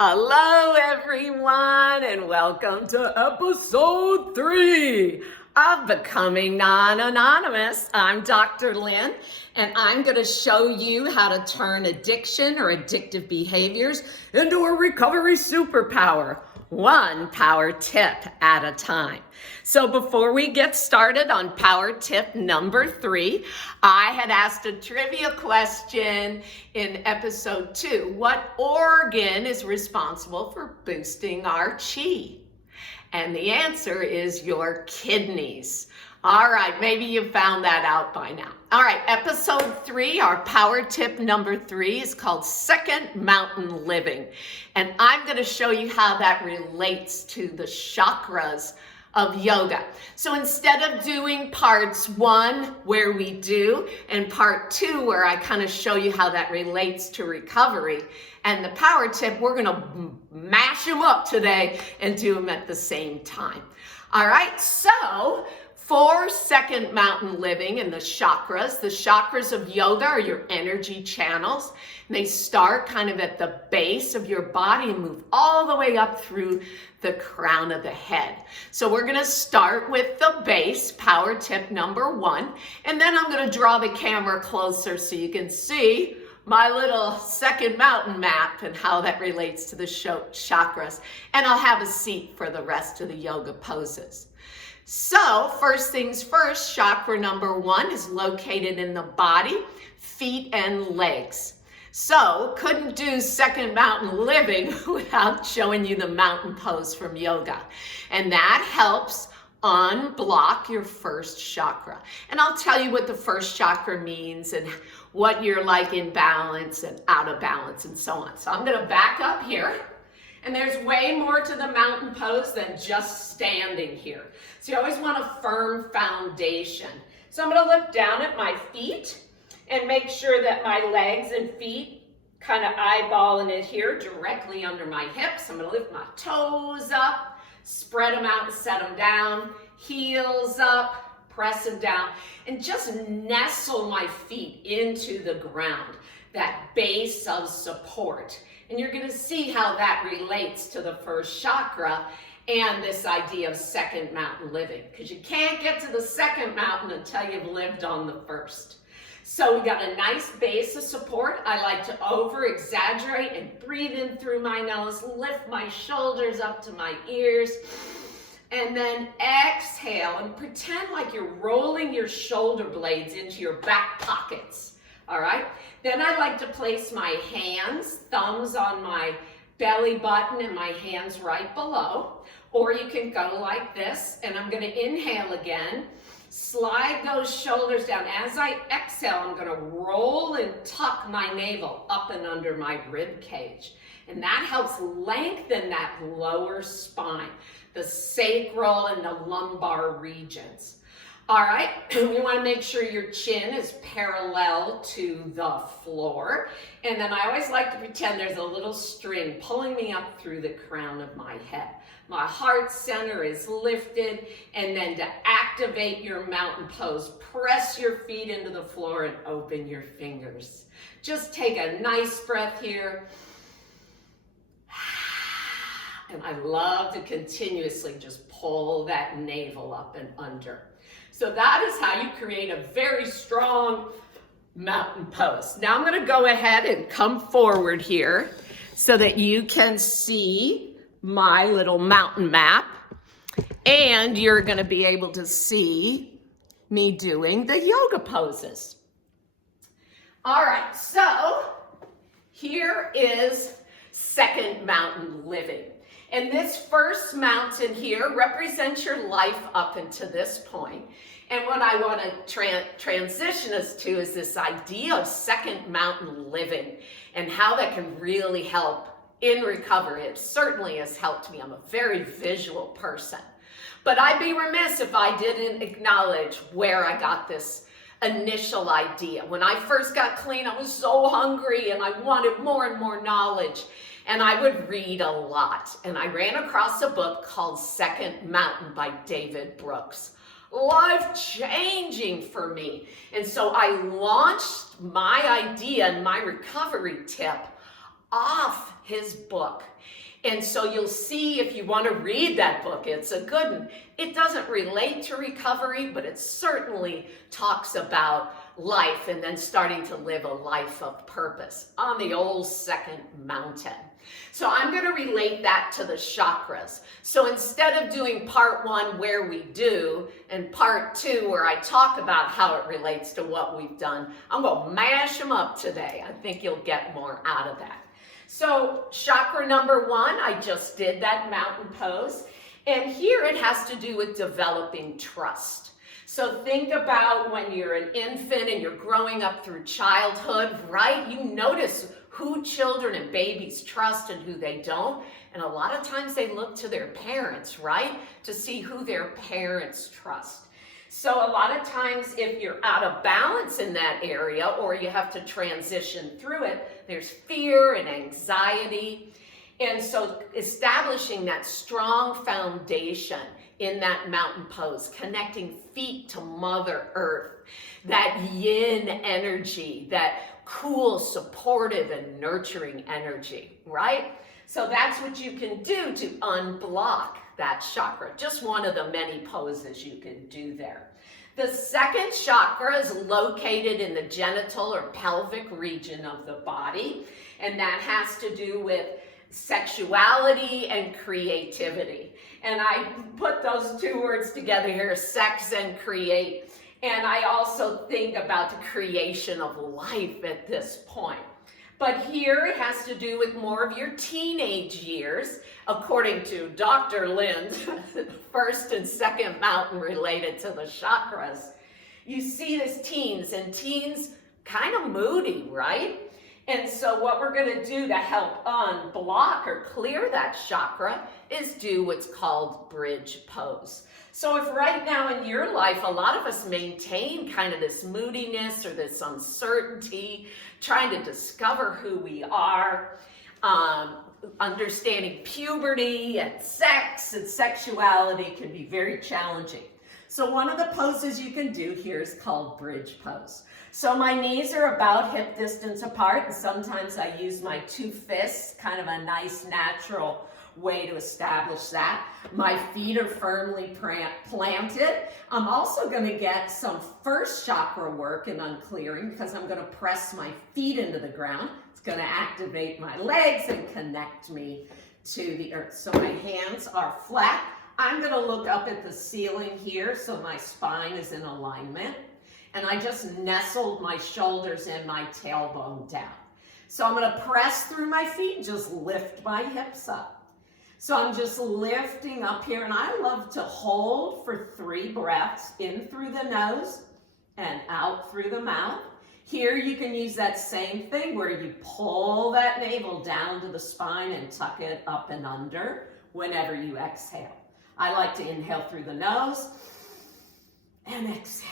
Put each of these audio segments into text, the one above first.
Hello, everyone, and welcome to episode 3 of Becoming Non-Anonymous. I'm Dr. Lynn, and I'm going to show you how to turn addiction or addictive behaviors into a recovery superpower, one power tip at a time. So before we get started on power tip number 3, I had asked a trivia question in episode 2. What organ is responsible for boosting our chi? And the answer is your kidneys. All right, maybe you found that out by now. All right, episode 3, our power tip number 3 is called Second Mountain Living. And I'm going to show you how that relates to the chakras of yoga. So instead of doing parts 1 where we do and part 2 where I kind of show you how that relates to recovery and the power tip, we're going to mash them up today and do them at the same time. All right, so for Second Mountain Living and the chakras of yoga are your energy channels. And they start kind of at the base of your body and move all the way up through the crown of the head. So we're going to start with the base, power tip number 1. And then I'm going to draw the camera closer so you can see my little second mountain map and how that relates to the chakras. And I'll have a seat for the rest of the yoga poses. So first things first, chakra number 1 is located in the body, feet and legs. So couldn't do Second Mountain Living without showing you the mountain pose from yoga. And that helps unblock your first chakra. And I'll tell you what the first chakra means and what you're like in balance and out of balance and so on. So I'm going to back up here. And there's way more to the mountain pose than just standing here. So you always want a firm foundation. So I'm going to look down at my feet and make sure that my legs and feet kind of eyeballing it here directly under my hips. I'm going to lift my toes up, spread them out and set them down, heels up, press them down, and just nestle my feet into the ground, that base of support. And you're going to see how that relates to the first chakra and this idea of second mountain living, because you can't get to the second mountain until you've lived on the first. So we got a nice base of support. I like to over exaggerate and breathe in through my nose, lift my shoulders up to my ears, and then exhale and pretend like you're rolling your shoulder blades into your back pockets. All right, then I like to place my hands, thumbs on my belly button and my hands right below. Or you can go like this, and I'm going to inhale again, slide those shoulders down. As I exhale, I'm going to roll and tuck my navel up and under my rib cage. And that helps lengthen that lower spine, the sacral and the lumbar regions. All right, you want to make sure your chin is parallel to the floor. And then I always like to pretend there's a little string pulling me up through the crown of my head. My heart center is lifted. And then to activate your mountain pose, press your feet into the floor and open your fingers. Just take a nice breath here. And I love to continuously just pull that navel up and under. So that is how you create a very strong mountain pose. Now I'm going to go ahead and come forward here so that you can see my little mountain map. And you're going to be able to see me doing the yoga poses. All right, so here is Second Mountain Living. And this first mountain here represents your life up until this point. And what I want to transition us to is this idea of second mountain living and how that can really help in recovery. It certainly has helped me. I'm a very visual person. But I'd be remiss if I didn't acknowledge where I got this initial idea. When I first got clean, I was so hungry and I wanted more and more knowledge. And I would read a lot. And I ran across a book called Second Mountain by David Brooks. Life-changing for me. And so I launched my idea and my recovery tip off his book. And so you'll see if you want to read that book, it's a good one. It doesn't relate to recovery, but it certainly talks about life and then starting to live a life of purpose on the old second mountain. So I'm going to relate that to the chakras. So instead of doing part 1 where we do and part 2 where I talk about how it relates to what we've done, I'm going to mash them up today. I think you'll get more out of that. So chakra number 1, I just did that mountain pose. And here it has to do with developing trust. So think about when you're an infant and you're growing up through childhood, right? You notice who children and babies trust and who they don't. And a lot of times they look to their parents, right? To see who their parents trust. So a lot of times if you're out of balance in that area or you have to transition through it, there's fear and anxiety. And so establishing that strong foundation in that mountain pose, connecting feet to Mother Earth, that yin energy, that cool, supportive, and nurturing energy, right? So that's what you can do to unblock that chakra. Just one of the many poses you can do there. The second chakra is located in the genital or pelvic region of the body, and that has to do with sexuality and creativity. And I put those two words together here, sex and create. And I also think about the creation of life at this point. But here it has to do with more of your teenage years, according to Dr. Lynn, first and second mountain related to the chakras. You see this teens, and teens kind of moody, right? And so what we're going to do to help unblock or clear that chakra is do what's called bridge pose. So if right now in your life, a lot of us maintain kind of this moodiness or this uncertainty, trying to discover who we are, understanding puberty and sex and sexuality can be very challenging. So one of the poses you can do here is called bridge pose. So my knees are about hip distance apart, and sometimes I use my 2 fists, kind of a nice natural way to establish that. My feet are firmly planted. I'm also going to get some first chakra work and unclearing because I'm going to press my feet into the ground. It's going to activate my legs and connect me to the earth. So my hands are flat. I'm going to look up at the ceiling here so my spine is in alignment. And I just nestled my shoulders and my tailbone down. So I'm going to press through my feet and just lift my hips up. So I'm just lifting up here, and I love to hold for 3 breaths, in through the nose and out through the mouth. Here you can use that same thing where you pull that navel down to the spine and tuck it up and under whenever you exhale. I like to inhale through the nose and exhale.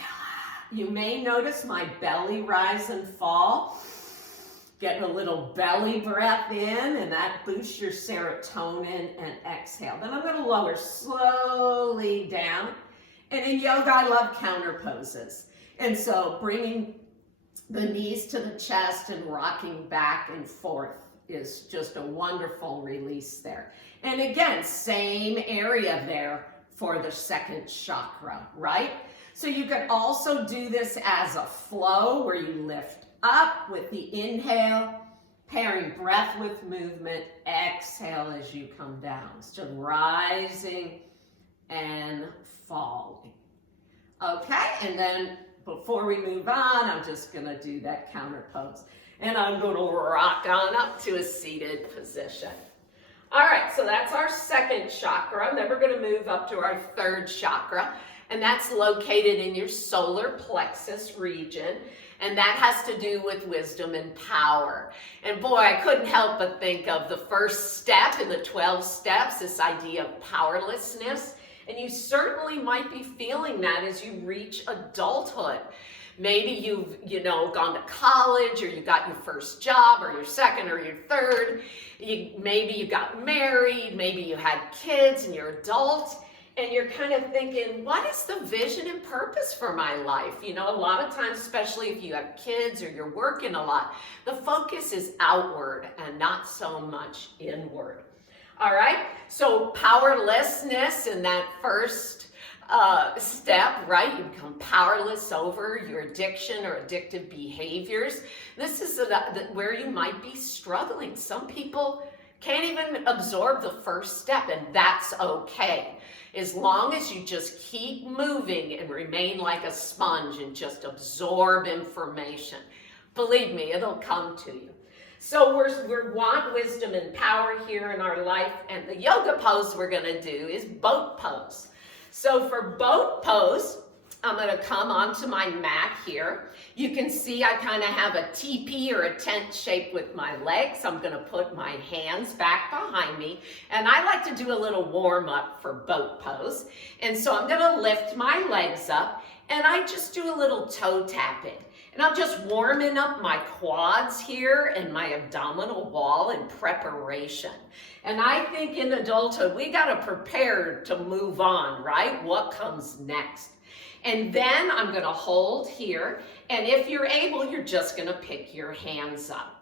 You may notice my belly rise and fall. Getting a little belly breath in, and that boosts your serotonin, and exhale. Then I'm going to lower slowly down. And in yoga, I love counter poses. And so bringing the knees to the chest and rocking back and forth is just a wonderful release there. And again, same area there for the second chakra, right? So you can also do this as a flow where you lift up with the inhale, pairing breath with movement, exhale as you come down. So rising and falling. Okay, and then before we move on, I'm just gonna do that counter pose. And I'm gonna rock on up to a seated position. All right, so that's our second chakra. Then we're gonna move up to our third chakra, and that's located in your solar plexus region. And that has to do with wisdom and power. And boy, I couldn't help but think of the first step in the 12 steps, this idea of powerlessness. And you certainly might be feeling that as you reach adulthood. Maybe you've, gone to college, or you got your first job, or your second, or your third. Maybe you got married, maybe you had kids and you're adult. and you're kind of thinking, what is the vision and purpose for my life? You know, a lot of times, especially if you have kids or you're working a lot, the focus is outward and not so much inward. All right, so powerlessness in that first step, right? You become powerless over your addiction or addictive behaviors. This is where you might be struggling. Some people can't even absorb the first step, and that's okay. As long as you just keep moving and remain like a sponge and just absorb information. Believe me, it'll come to you. So we want wisdom and power here in our life, and the yoga pose we're gonna do is boat pose. So for boat pose, I'm gonna come onto my mat here. You can see I kind of have a teepee or a tent shape with my legs. I'm gonna put my hands back behind me, and I like to do a little warm up for boat pose. And so I'm gonna lift my legs up, and I just do a little toe tapping. And I'm just warming up my quads here and my abdominal wall in preparation. And I think in adulthood, we gotta prepare to move on, right? What comes next? And then I'm gonna hold here, and if you're able, you're just gonna pick your hands up.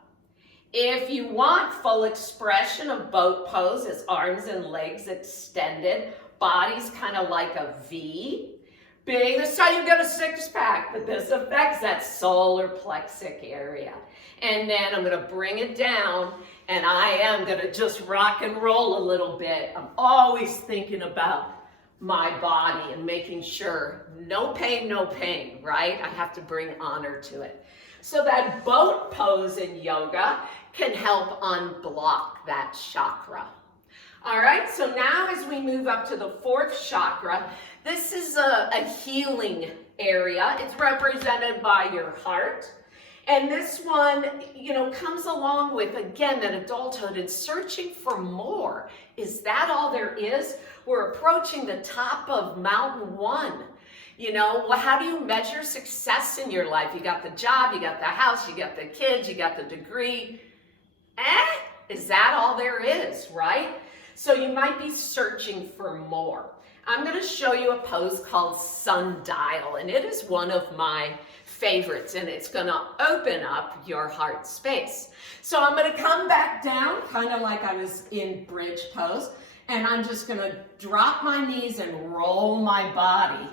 If you want full expression of boat pose, it's arms and legs extended, body's kind of like a V. Big, this is how you get a six-pack, but this affects that solar plexus area. And then I'm gonna bring it down, and I am gonna just rock and roll a little bit. I'm always thinking about my body and making sure no pain, right? I have to bring honor to it. So that boat pose in yoga can help unblock that chakra. All right, so now as we move up to the fourth chakra, this is a healing area. It's represented by your heart. And this one, you know, comes along with, again, that adulthood and searching for more. Is that all there is? We're approaching the top of mountain one. You know, how do you measure success in your life? You got the job, you got the house, you got the kids, you got the degree. Is that all there is, right? So you might be searching for more. I'm going to show you a pose called sundial, and it is one of my favorites, and it's going to open up your heart space. So I'm going to come back down, kind of like I was in bridge pose, and I'm just going to drop my knees and roll my body.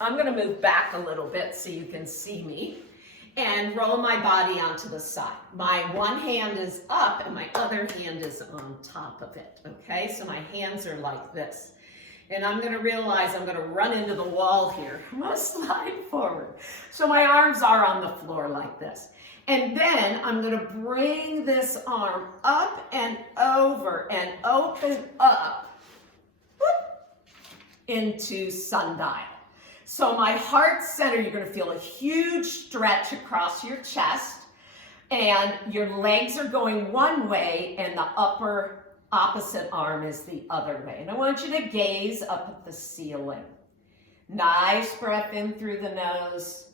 I'm going to move back a little bit so you can see me, and roll my body onto the side. My one hand is up and my other hand is on top of it, okay? So my hands are like this. And I'm gonna realize I'm gonna run into the wall here. I'm gonna slide forward. So my arms are on the floor like this. And then I'm gonna bring this arm up and over and open up into sundial. So my heart center, you're gonna feel a huge stretch across your chest, and your legs are going one way and the upper opposite arm is the other way. And I want you to gaze up at the ceiling. Nice breath in through the nose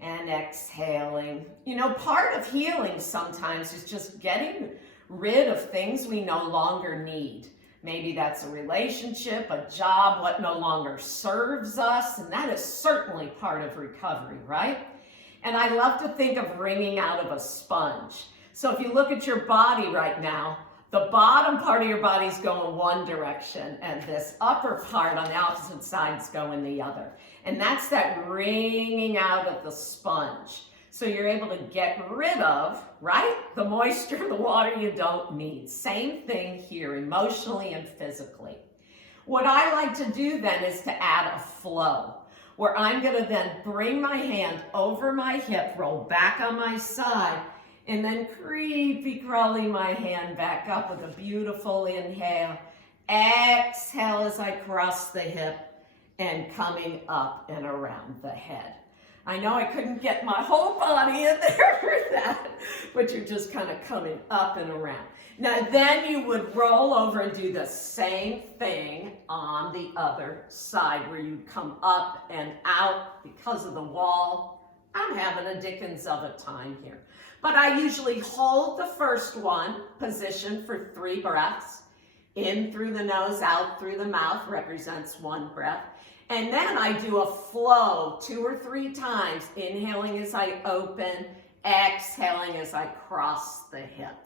and exhaling. You know, part of healing sometimes is just getting rid of things we no longer need. Maybe that's a relationship, a job, what no longer serves us, and that is certainly part of recovery, right? And I love to think of wringing out of a sponge. So if you look at your body right now, the bottom part of your body is going one direction, and this upper part on the opposite side is going the other. And that's that wringing out of the sponge. So you're able to get rid of, right, the moisture, the water you don't need. Same thing here, emotionally and physically. What I like to do then is to add a flow, where I'm gonna then bring my hand over my hip, roll back on my side, and then creepy crawling my hand back up with a beautiful inhale. Exhale as I cross the hip and coming up and around the head. I know I couldn't get my whole body in there for that, but you're just kind of coming up and around. Now then you would roll over and do the same thing on the other side, where you come up and out because of the wall. I'm having a dickens of a time here. But I usually hold the first one, position for 3 breaths, In through the nose, out through the mouth represents one breath. And then I do a flow 2 or 3 times, inhaling as I open, exhaling as I cross the hip.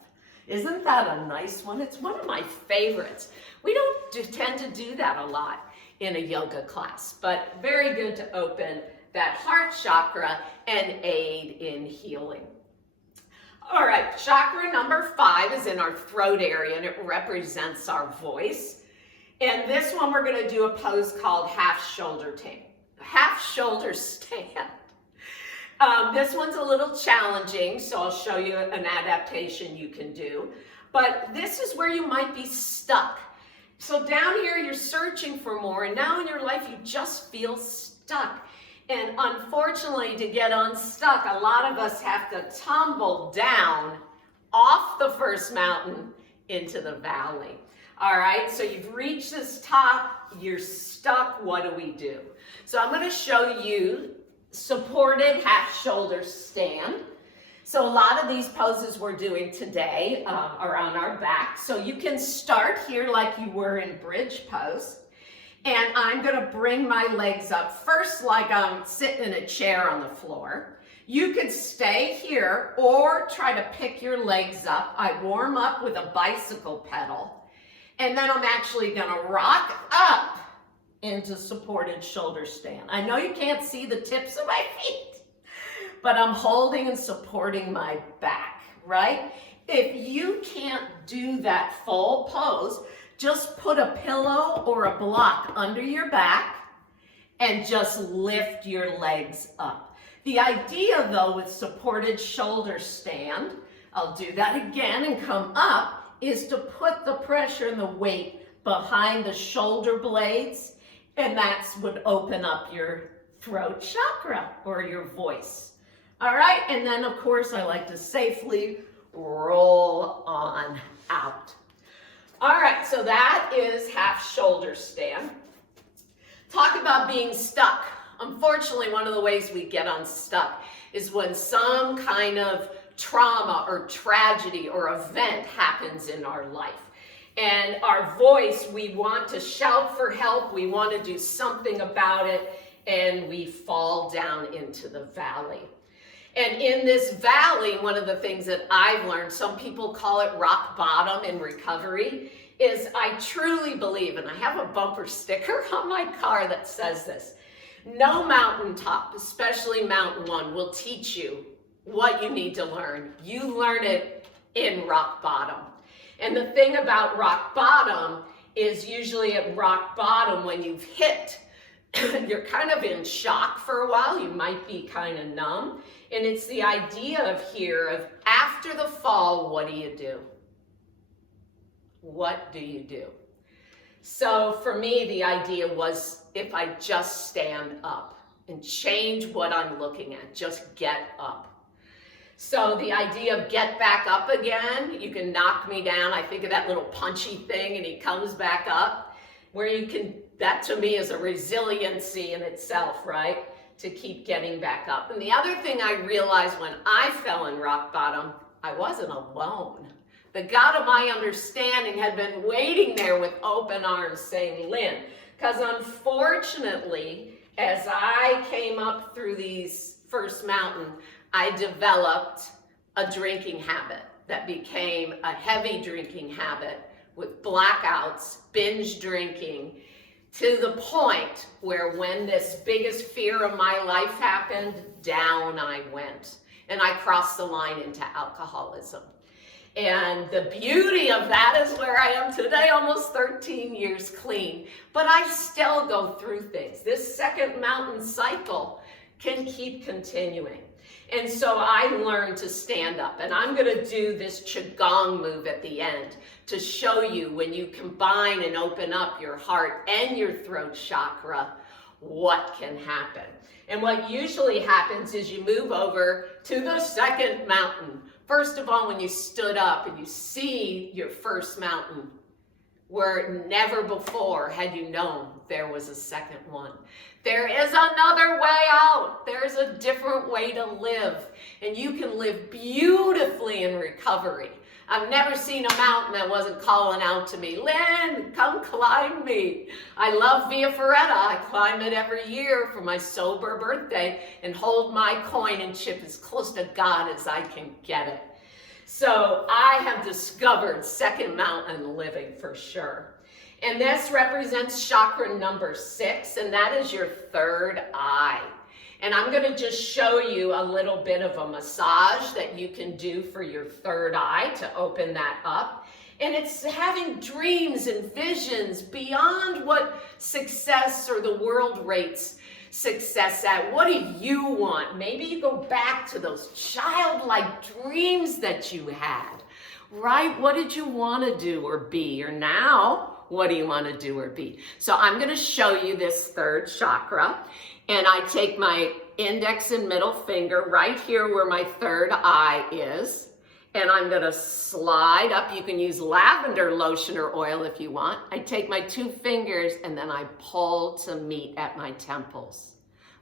Isn't that a nice one? It's one of my favorites. We don't tend to do that a lot in a yoga class, but very good to open that heart chakra and aid in healing. All right, chakra number 5 is in our throat area, and it represents our voice. And this one we're going to do a pose called half shoulder stand. This one's a little challenging, so I'll show you an adaptation you can do. But this is where you might be stuck. So down here you're searching for more, and now in your life you just feel stuck. And unfortunately, to get unstuck, a lot of us have to tumble down off the first mountain into the valley. All right, so you've reached this top, you're stuck, what do we do? So I'm going to show you supported half shoulder stand. So a lot of these poses we're doing today are on our back. So you can start here like you were in bridge pose. And I'm going to bring my legs up first like I'm sitting in a chair on the floor. You could stay here or try to pick your legs up. I warm up with a bicycle pedal. And then I'm actually going to rock up into supported shoulder stand. I know you can't see the tips of my feet, but I'm holding and supporting my back, right? If you can't do that full pose, just put a pillow or a block under your back and just lift your legs up. The idea though with supported shoulder stand, I'll do that again and come up, is to put the pressure and the weight behind the shoulder blades, and that's would open up your throat chakra or your voice. All right, and then of course I like to safely roll on out. All right, so that is half shoulder stand. Talk about being stuck. Unfortunately, one of the ways we get unstuck is when some kind of trauma or tragedy or event happens in our life. And our voice, we want to shout for help, we want to do something about it, and we fall down into the valley. And in this valley, one of the things that I've learned, some people call it rock bottom in recovery, is I truly believe, and I have a bumper sticker on my car that says this, no mountaintop, especially Mountain One, will teach you what you need to learn. You learn it in rock bottom. And the thing about rock bottom is usually at rock bottom when you've hit, you're kind of in shock for a while. You might be kind of numb. And it's the idea of here of after the fall, what do you do? What do you do? So for me, the idea was if I just stand up and change what I'm looking at, just get up. So the idea of get back up again, you can knock me down. I think of that little punchy thing and he comes back up, where you can, that to me is a resiliency in itself, right? To keep getting back up. And the other thing I realized when I fell in rock bottom, I wasn't alone. The God of my understanding had been waiting there with open arms saying, Lynn, because unfortunately, as I came up through these first mountain, I developed a drinking habit that became a heavy drinking habit with blackouts, binge drinking, to the point where when this biggest fear of my life happened, down I went. And I crossed the line into alcoholism. And the beauty of that is where I am today, almost 13 years clean. But I still go through things. This second mountain cycle can keep continuing. And so I learned to stand up, and I'm going to do this Qigong move at the end to show you when you combine and open up your heart and your throat chakra, what can happen. And what usually happens is you move over to the second mountain. First of all, when you stood up and you see your first mountain, where never before had you known there was a second one. There is another way out. There's a different way to live. And you can live beautifully in recovery. I've never seen a mountain that wasn't calling out to me, Lynn, come climb me. I love Via Ferrata. I climb it every year for my sober birthday and hold my coin and chip as close to God as I can get it. So I have discovered second mountain living for sure. And this represents chakra number 6, and that is your third eye. And I'm going to just show you a little bit of a massage that you can do for your third eye to open that up. And it's having dreams and visions beyond what success or the world rates success at. What do you want? Maybe you go back to those childlike dreams that you had, right? What did you want to do or be? Or now, what do you want to do or be? So I'm going to show you this third chakra. And I take my index and middle finger right here where my third eye is. And I'm going to slide up. You can use lavender lotion or oil if you want. I take my 2 fingers and then I pull to meet at my temples.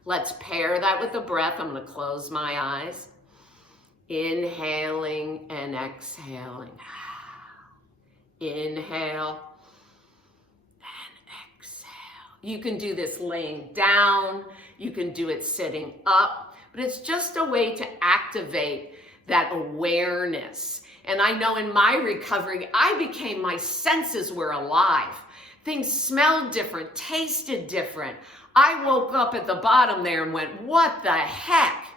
Let's pair that with the breath. I'm going to close my eyes. Inhaling and exhaling. Inhale. You can do this laying down, you can do it sitting up, but it's just a way to activate that awareness. And I know in my recovery, my senses were alive. Things smelled different, tasted different. I woke up at the bottom there and went, what the heck?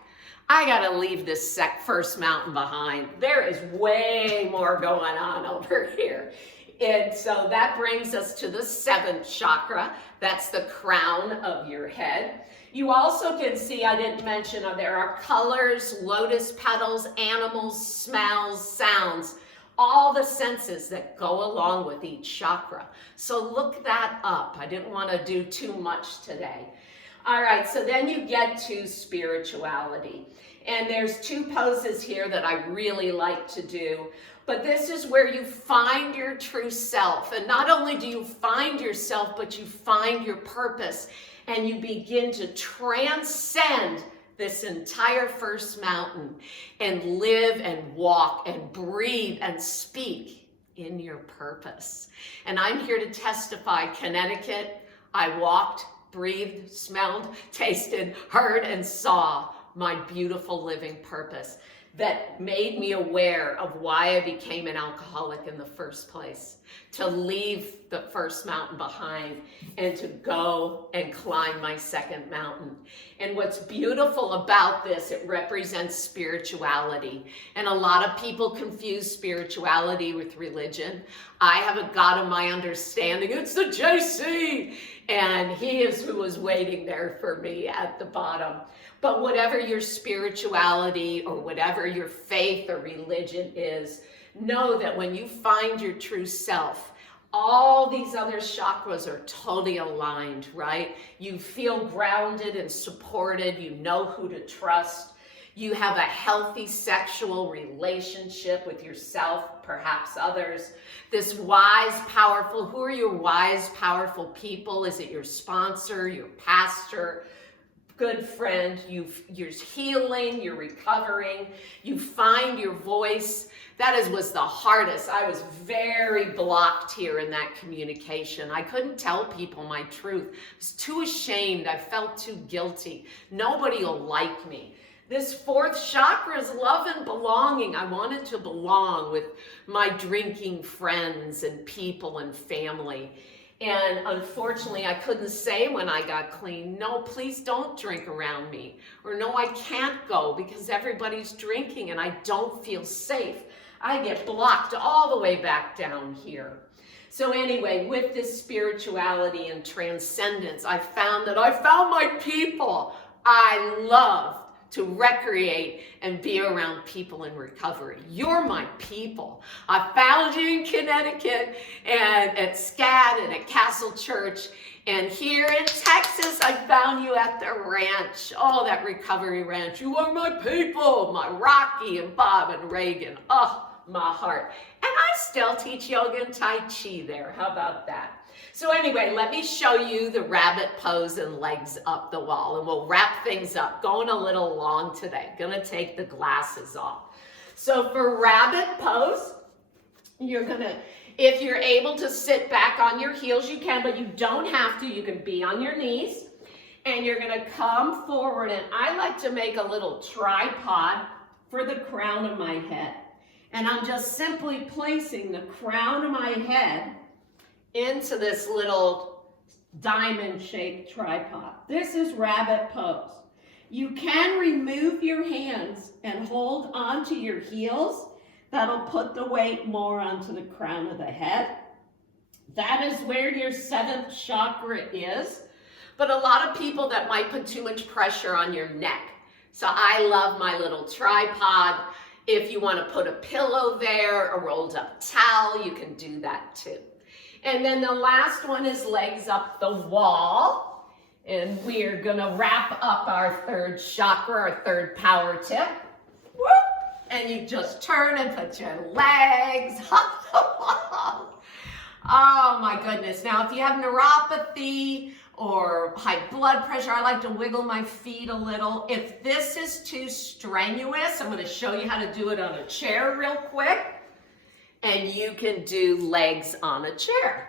I gotta leave this first mountain behind. There is way more going on over here. And so that brings us to the 7th chakra. That's the crown of your head. You also can see, I didn't mention, there are colors, lotus petals, animals, smells, sounds, all the senses that go along with each chakra. So look that up. I didn't want to do too much today. All right, so then you get to spirituality. And there's 2 poses here that I really like to do. But this is where you find your true self. And not only do you find yourself, but you find your purpose. And you begin to transcend this entire first mountain and live and walk and breathe and speak in your purpose. And I'm here to testify, Connecticut, I walked, breathed, smelled, tasted, heard, and saw my beautiful living purpose that made me aware of why I became an alcoholic in the first place, to leave the first mountain behind and to go and climb my second mountain. And what's beautiful about this, it represents spirituality. And a lot of people confuse spirituality with religion. I have a God of my understanding. It's the JC. And he is who was waiting there for me at the bottom. But whatever your spirituality or whatever your faith or religion is, know that when you find your true self, all these other chakras are totally aligned, right? You feel grounded and supported. You know who to trust. You have a healthy sexual relationship with yourself, perhaps others. This wise, powerful, who are your wise, powerful people? Is it your sponsor, your pastor, good friend? You're healing, you're recovering, you find your voice. That was the hardest. I was very blocked here in that communication. I couldn't tell people my truth. I was too ashamed. I felt too guilty. Nobody will like me. This 4th chakra is love and belonging. I wanted to belong with my drinking friends and people and family. And unfortunately, I couldn't say when I got clean, no, please don't drink around me. Or no, I can't go because everybody's drinking and I don't feel safe. I get blocked all the way back down here. So anyway, with this spirituality and transcendence, I found my people. I love to recreate and be around people in recovery. You're my people. I found you in Connecticut and at SCAD and at Castle Church. And here in Texas, I found you at the ranch. Oh, that recovery ranch. You are my people, my Rocky and Bob and Reagan. Oh, my heart. And I still teach yoga and Tai Chi there. How about that? So anyway, let me show you the rabbit pose and legs up the wall, and we'll wrap things up. Going a little long today. Gonna take the glasses off. So for rabbit pose, You're gonna, if you're able to sit back on your heels, you can, but you don't have to. You can be on your knees. And you're gonna come forward, and I like to make a little tripod for the crown of my head. And I'm just simply placing the crown of my head into this little diamond-shaped tripod. This is rabbit pose. You can remove your hands and hold onto your heels. That'll put the weight more onto the crown of the head. That is where your 7th chakra is. But a lot of people, that might put too much pressure on your neck. So I love my little tripod. If you want to put a pillow there, a rolled up towel, you can do that too. And then the last one is legs up the wall. And we're gonna wrap up our 3rd chakra, our 3rd power tip. Whoop! And you just turn and put your legs up the wall. Oh my goodness. Now, if you have neuropathy or high blood pressure, I like to wiggle my feet a little. If this is too strenuous, I'm gonna show you how to do it on a chair real quick. And you can do legs on a chair.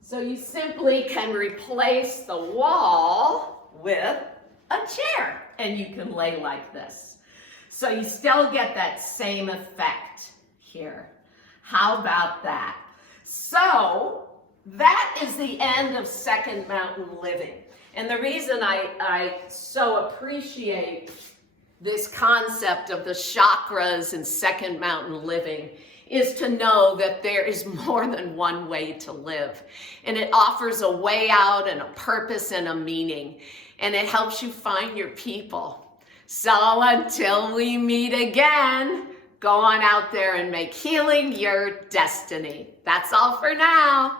So you simply can replace the wall with a chair, and you can lay like this. So you still get that same effect here. How about that? So that is the end of Second Mountain Living. And the reason I so appreciate this concept of the chakras and Second Mountain Living is to know that there is more than one way to live. And it offers a way out and a purpose and a meaning. And it helps you find your people. So until we meet again, go on out there and make healing your destiny. That's all for now.